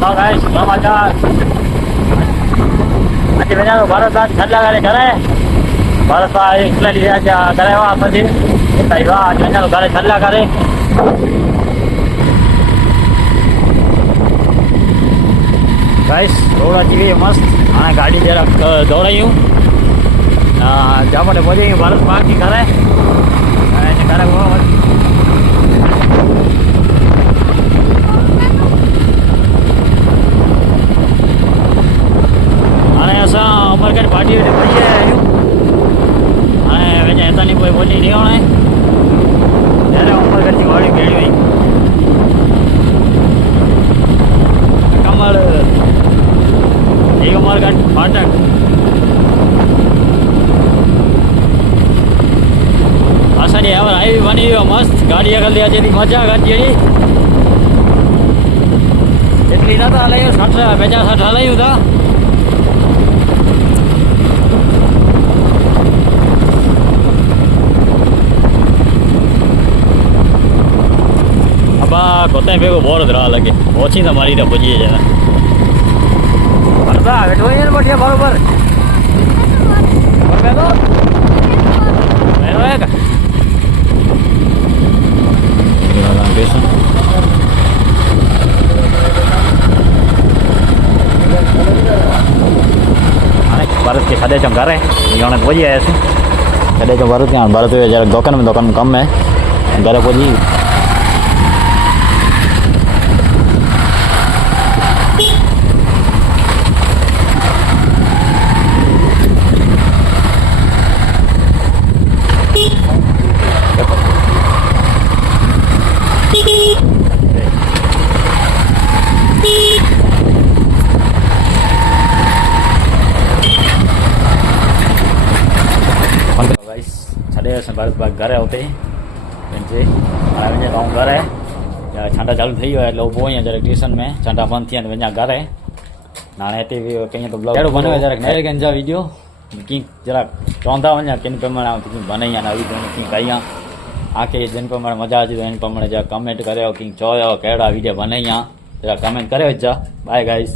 तो गाइस समाचार आज बजा भारत आज छल्ला गाले करे भारत आ एकला लिया जा करे वा પછી તઈવા આજે ગાલે છલ્લા કરે गाइस रोड अच्छी मस्त हाँ गाड़ी जरा दौड़ाई जापटे पहुंचे भारत पार्क की करे करे असा अमरगढ़ पार्टी पहुंचे हाँ वैसे ऐसा नहीं कोई बोली नहीं होना तेरे अमरगढ़ की गाड़ी भेड़ी कमल एक अमरगढ़ फाटक असानी હવે આવી બની મસ્ત ગાડી આગળ લે જેની મજા ગાડી એટલી નતા હલાયું 60 50 હલાયું હતા અબા કોતે ભેગો બોર ધરા લાગે ઓછી તો મારી પહોંચીએ જરા ભરતા બેઠો ને બઢિયા બરોબર ઓકે તો મેરો એક भारत के खड़े चम करे यहाँ पहुंची आया से खड़े चम भारत यहाँ भारत जरा दुकान में कम है घर पहुंची छड़े भारत बाग घरे होते गाँव घर है छांटा चालू थी है એટલે ઉભો અહીંયા જરા સ્ટેશન में छांटा बंद थी वञा घरे नाणे ते कहीं तो ब्लॉग बनो जरा नए गंजा वीडियो की जरा चौंधा वञा किन प्रमाण बनाई नवी की कई आके जिन प्रमाण मजा अचे तो इन प्रमाण जरा कमेंट करो कि चयो कहिड़ा वीडियो बनाई जरा कमेंट करे जा बाय गाइस।